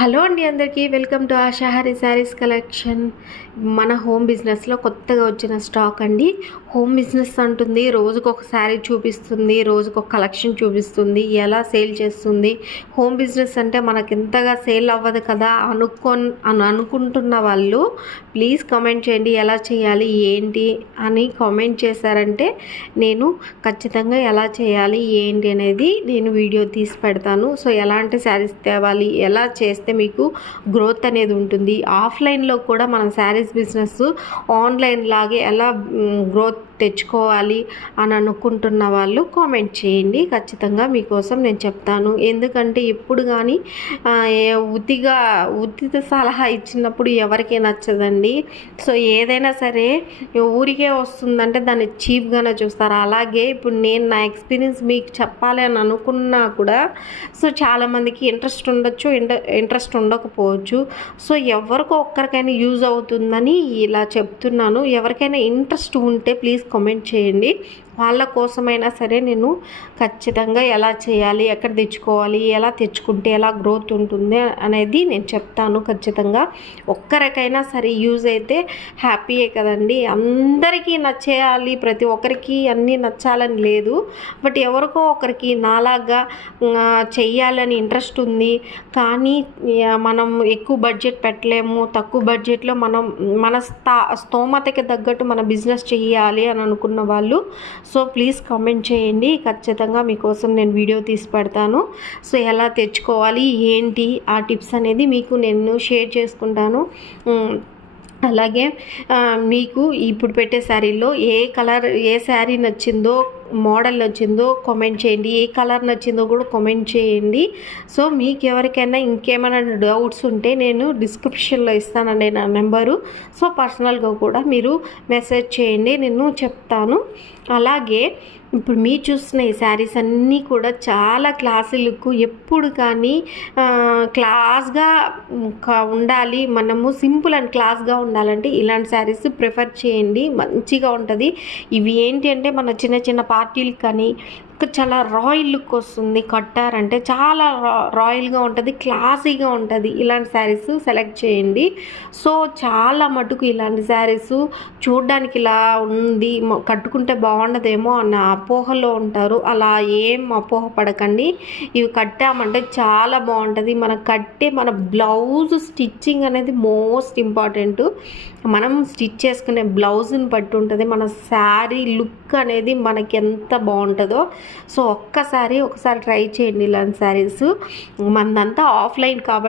Hello అండి, అందరికీ welcome to ఆషాహరి saris collection. మన హోమ్ బిజినెస్లో కొత్తగా వచ్చిన స్టాక్ అండి. హోమ్ బిజినెస్ అంటుంది, రోజుకు ఒక శారీ చూపిస్తుంది, రోజుకు ఒక కలెక్షన్ చూపిస్తుంది, ఎలా సేల్ చేస్తుంది. హోమ్ బిజినెస్ అంటే మనకి ఎంతగా సేల్ అవ్వదు కదా అనుకుంటున్న వాళ్ళు ప్లీజ్ కామెంట్ చేయండి, ఎలా చేయాలి ఏంటి అని కామెంట్ చేశారంటే నేను ఖచ్చితంగా ఎలా చేయాలి ఏంటి అనేది నేను వీడియో తీసి పెడతాను. సో ఎలాంటి శారీస్ తేవాలి, ఎలా చేస్తే మీకు గ్రోత్ అనేది ఉంటుంది. ఆఫ్లైన్లో కూడా మనం శారీస్ బిజినెస్ ఆన్లైన్ లాగే ఎలా గ్రోత్ తెచ్చుకోవాలి అని అనుకుంటున్న వాళ్ళు కామెంట్ చేయండి. ఖచ్చితంగా మీకోసం నేను చెప్తాను. ఎందుకంటే ఎప్పుడు కానీ ఉచిత సలహా ఇచ్చినప్పుడు ఎవరికీ నచ్చదండి. సో ఏదైనా సరే ఊరికే వస్తుందంటే దాన్ని చీప్గానే చూస్తారు. అలాగే ఇప్పుడు నేను నా ఎక్స్పీరియన్స్ మీకు చెప్పాలి అని అనుకున్నా కూడా సో చాలామందికి ఇంట్రెస్ట్ ఉండొచ్చు, ఇంట్రెస్ట్ ఉండకపోవచ్చు. సో ఎవరికో ఒక్కరికైనా యూజ్ అవుతుందని ఇలా చెప్తున్నాను. ఎవరికైనా ఇంట్రెస్ట్ ఉంటే ప్లీజ్ కామెంట్ చేయండి. వాళ్ళ కోసమైనా సరే నేను ఖచ్చితంగా ఎలా చేయాలి, ఎక్కడ తెచ్చుకోవాలి, ఎలా తెచ్చుకుంటే ఎలా గ్రోత్ ఉంటుంది అనేది నేను చెప్తాను. ఖచ్చితంగా ఒక్కరికైనా సరే యూజ్ అయితే హ్యాపీయే కదండి. అందరికీ నచ్చేయాలి, ప్రతి ఒక్కరికి అన్నీ నచ్చాలని లేదు. బట్ ఎవరికో ఒకరికి నాలాగా చెయ్యాలని ఇంట్రెస్ట్ ఉంది, కానీ మనం ఎక్కువ బడ్జెట్ పెట్టలేము, తక్కువ బడ్జెట్లో మనం మన స్తోమతకి తగ్గట్టు మన బిజినెస్ చేయాలి అని అనుకున్న వాళ్ళు సో ప్లీజ్ కామెంట్ చేయండి. ఖచ్చితంగా మీకోసం నేను వీడియో తీసి పెడతాను. సో ఎలా తెచ్చుకోవాలి ఏంటి ఆ టిప్స్ అనేది మీకు నేను షేర్ చేసుకుంటాను. అలాగే మీకు ఇప్పుడు పెట్టే శారీలో ఏ శారీ నచ్చిందో, మోడల్ నచ్చిందో కామెంట్ చేయండి, ఏ కలర్ నచ్చిందో కూడా కామెంట్ చేయండి. సో మీకు ఎవరికైనా ఇంకేమైనా డౌట్స్ ఉంటే నేను డిస్క్రిప్షన్లో ఇస్తానండి నా నెంబరు. సో పర్సనల్గా కూడా మీరు మెసేజ్ చేయండి, నేను చెప్తాను. అలాగే ఇప్పుడు మీరు చూస్తున్న ఈ శారీస్ అన్నీ కూడా చాలా క్లాసీ లుక్, ఎప్పుడు కానీ క్లాస్గా ఉండాలి, మనము సింపుల్ అండ్ క్లాస్గా ఉండాలంటే ఇలాంటి శారీస్ ప్రిఫర్ చేయండి, మంచిగా ఉంటుంది. ఇవి ఏంటి అంటే మన చిన్న చిన్న పార్టీలకు కానీ చాలా రాయల్ లుక్ వస్తుంది. కట్టారంటే చాలా రాయల్గా ఉంటుంది, క్లాసీగా ఉంటుంది. ఇలాంటి శారీస్ సెలెక్ట్ చేయండి. సో చాలా మటుకు ఇలాంటి శారీస్ చూడడానికి ఇలా ఉంది, కట్టుకుంటే బాగుండదేమో అన్న అపోహలో ఉంటారు. అలా ఏం అపోహ పడకండి. ఇవి కట్టామంటే చాలా బాగుంటుంది. మన బ్లౌజ్ స్టిచ్చింగ్ అనేది మోస్ట్ ఇంపార్టెంట్. మనం స్టిచ్ చేసుకునే బ్లౌజ్ని బట్టి ఉంటుంది మన శారీ లుక్ అనేది మనకి ఎంత బాగుంటుందో. సో ఒకసారి ట్రై చేయండి ఇలాంటి శారీస్. మనదంతా ఆఫ్లైన్ కాబట్టి